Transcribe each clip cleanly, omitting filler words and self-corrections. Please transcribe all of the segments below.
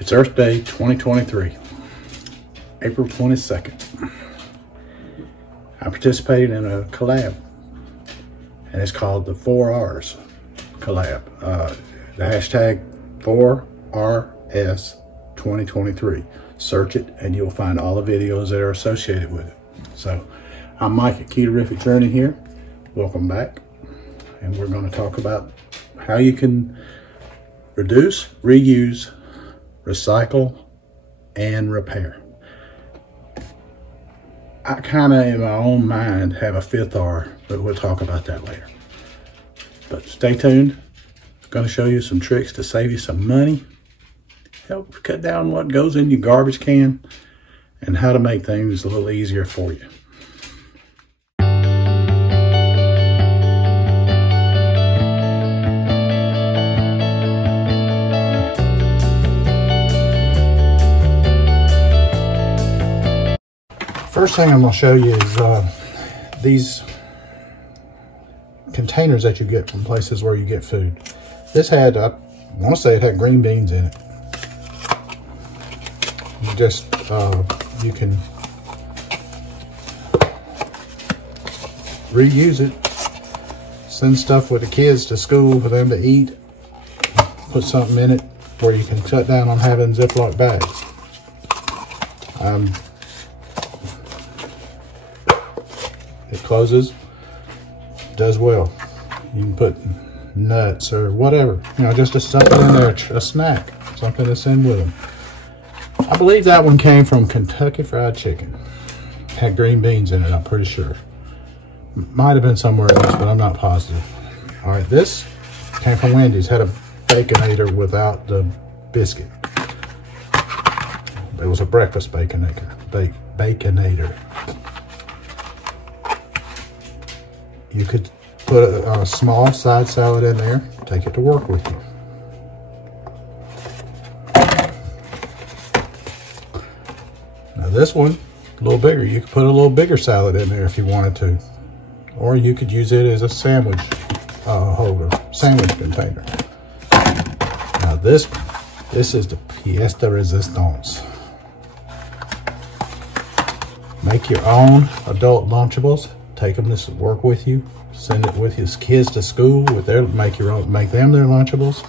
It's Earth Day 2023, April 22nd. I participated in a collab, and it's called the 4Rs collab. The hashtag 4RS 2023. Search it and you'll find all the videos that are associated with it. So I'm Mike at Ketorific Journey here. Welcome back. And we're going to talk about how you can reduce, reuse, recycle, and repair. I kind of in my own mind have a 5th R, but we'll talk about that later. But stay tuned. I'm going to show you some tricks to save you some money, help cut down what goes in your garbage can, and how to make things a little easier for you. First thing I'm going to show you is these containers that you get from places where you get food. This had, I want to say it had green beans in it. You can reuse it, send stuff with the kids to school for them to eat, put something in it where you can cut down on having Ziploc bags. It closes, does well. You can put nuts or whatever, you know, just something in there, a snack, something to send with them. I believe that one came from Kentucky Fried Chicken. Had green beans in it, I'm pretty sure. Might have been somewhere else, but I'm not positive. All right, this came from Wendy's. Had a Baconator without the biscuit. It was a breakfast Baconator. You could put a small side salad in there, take it to work with you. Now this one, a little bigger. You could put a little bigger salad in there if you wanted to. Or you could use it as a sandwich holder, sandwich container. Now this is the pièce de résistance. Make your own adult Lunchables. Take them to work with you. Send it with his kids to school with their, make them their Lunchables.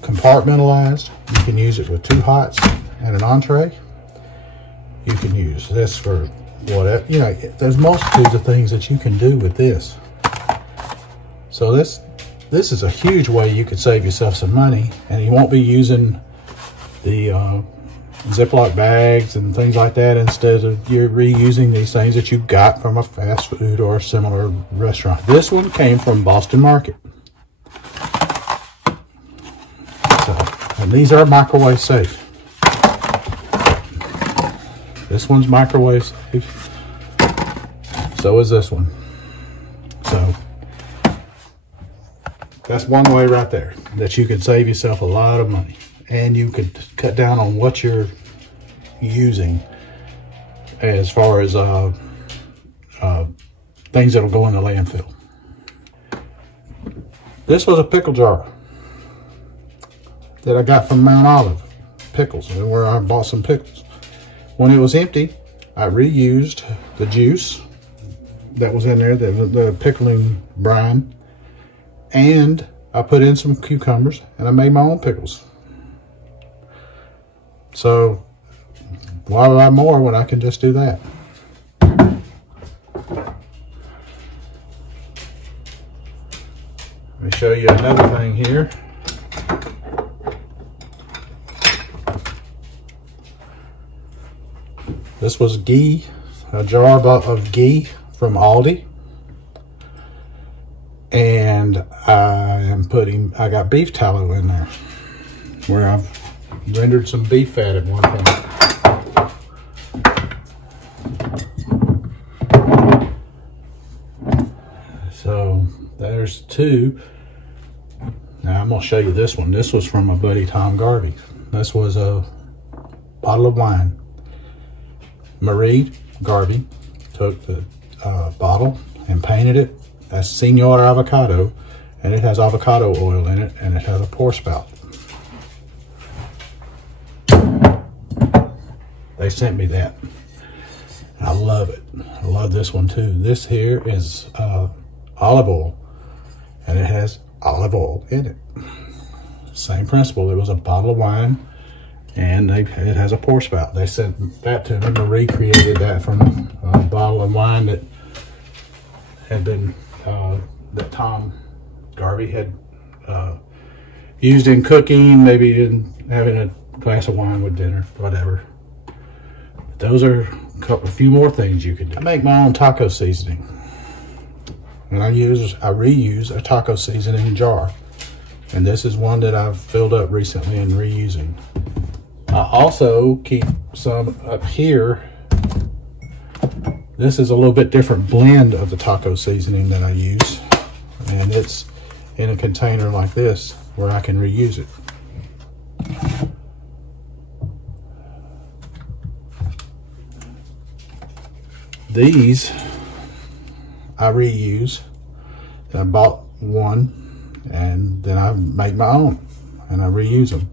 Compartmentalized. You can use it with 2 hots and an entree. You can use this for whatever, you know, there's multitudes of things that you can do with this. So this is a huge way you could save yourself some money, and you won't be using the Ziploc bags and things like that. Instead of you're reusing these things that you got from a fast food or a similar restaurant. This one came from Boston Market. And these are microwave safe. This one's microwave safe. So is this one. So that's one way right there that you can save yourself a lot of money. And you could cut down on what you're using as far as things that'll go in the landfill. This was a pickle jar that I got from Mount Olive Pickles, where I bought some pickles. When it was empty, I reused the juice that was in there, the pickling brine, and I put in some cucumbers, and I made my own pickles. So why buy more when I can just do that? Let me show you another thing here. This was ghee, a jar of ghee from Aldi. And I got beef tallow in there, where I've rendered some beef fat at one point. So there's 2. Now I'm gonna show you this one. This was from my buddy Tom Garvey. This was a bottle of wine. Marie Garvey took the bottle and painted it as Senor Avocado, and it has avocado oil in it, and it has a pour spout. sent me that. I love it. I love this one too. This here is olive oil, and it has olive oil in it. Same principle. It was a bottle of wine, and it has a pour spout. They sent that to me. Marie created that from a bottle of wine that had been that Tom Garvey had used in cooking, maybe in having a glass of wine with dinner, whatever. Those are a few more things you can do. I make my own taco seasoning, and I reuse a taco seasoning jar, and this is one that I've filled up recently and reusing. I also keep some up here. This is a little bit different blend of the taco seasoning that I use, and it's in a container like this where I can reuse it. These I reuse. I bought one, and then I make my own, and I reuse them.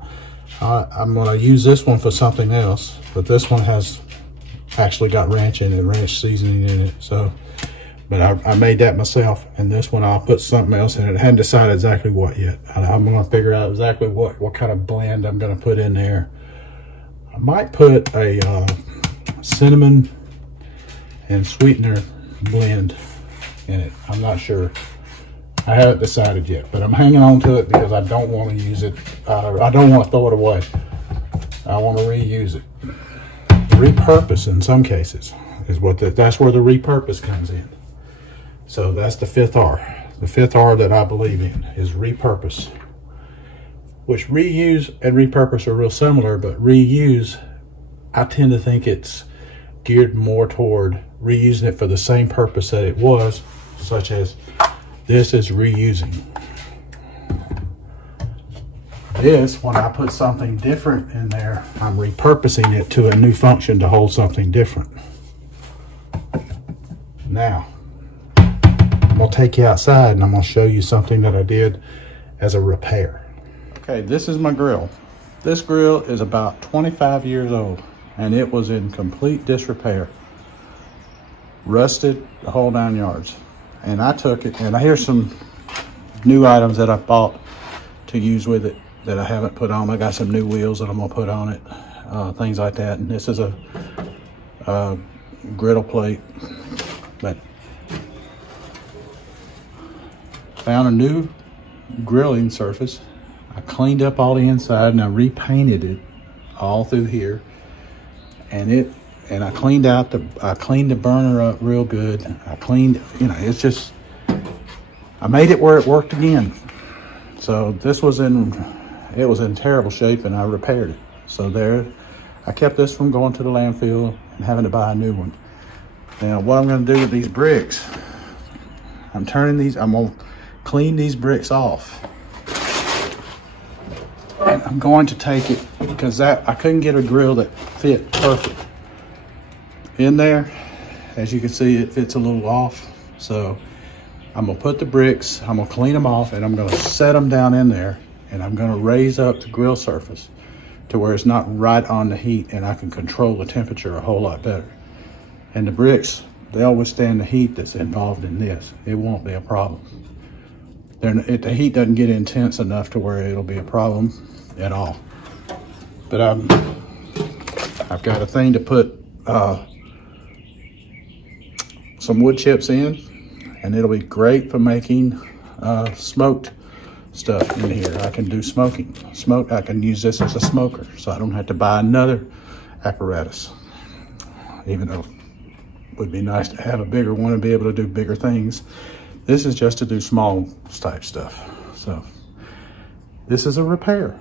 I'm going to use this one for something else, but this one has actually got ranch in it, ranch seasoning in it. So, but I made that myself, and this one I'll put something else in it. I haven't decided exactly what yet. I'm going to figure out exactly what kind of blend I'm going to put in there. I might put a cinnamon and sweetener blend in it. I'm not sure. I haven't decided yet, but I'm hanging on to it because I don't want to use it. I don't want to throw it away. I want to reuse it. Repurpose in some cases is what that's where the repurpose comes in. So that's the fifth R. The fifth R that I believe in is repurpose, which reuse and repurpose are real similar, but reuse, I tend to think it's geared more toward reusing it for the same purpose that it was, such as this is reusing. This, when I put something different in there, I'm repurposing it to a new function to hold something different. Now, I'm gonna take you outside and I'm gonna show you something that I did as a repair. Okay, this is my grill. This grill is about 25 years old, and it was in complete disrepair. Rusted, the whole 9 yards. And I took it, and here's some new items that I bought to use with it that I haven't put on. I got some new wheels that I'm gonna put on it, things like that. And this is a griddle plate. But found a new grilling surface. I cleaned up all the inside and I repainted it all through here. And I cleaned the burner up real good. I cleaned, it's just, I made it where it worked again. So this was it was in terrible shape, and I repaired it. So there, I kept this from going to the landfill and having to buy a new one. Now what I'm gonna do with these bricks, I'm gonna clean these bricks off. And I'm going to take it, because I couldn't get a grill that fit perfect. In there, as you can see, it fits a little off. So I'm gonna put the bricks, I'm gonna clean them off, and I'm gonna set them down in there, and I'm gonna raise up the grill surface to where it's not right on the heat, and I can control the temperature a whole lot better. And the bricks, they'll withstand the heat that's involved in this. It won't be a problem. The heat doesn't get intense enough to where it'll be a problem at all. But I've got a thing to put some wood chips in, and it'll be great for making smoked stuff in here. I can do smoking. I can use this as a smoker, so I don't have to buy another apparatus, even though it would be nice to have a bigger one and be able to do bigger things. This is just to do small type stuff. So this is a repair.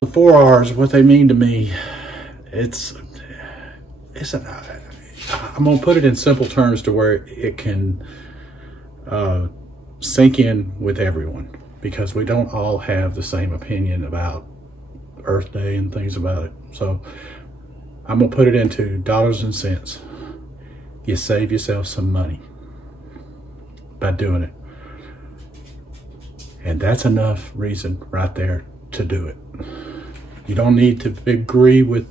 The 4 R's, what they mean to me, I'm gonna put it in simple terms to where it can sink in with everyone, because we don't all have the same opinion about Earth Day and things about it. So I'm gonna put it into dollars and cents. You save yourself some money by doing it. And that's enough reason right there to do it. You don't need to agree with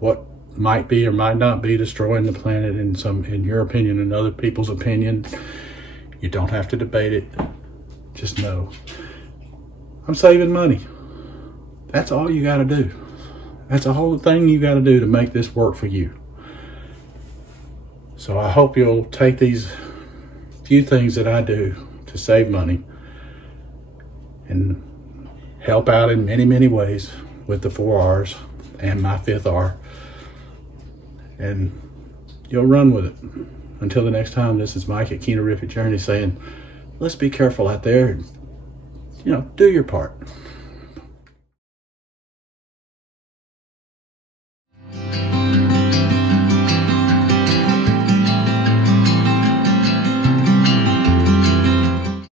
what might be or might not be destroying the planet in your opinion and other people's opinion. You don't have to debate it. Just know I'm saving money. That's all you got to do. That's the whole thing you got to do to make this work for you. So I hope you'll take these few things that I do to save money and help out in many, many ways with the 4 R's and my 5th R. And you'll run with it. Until the next time, this is Mike at Ketorific Journey saying, let's be careful out there and, do your part.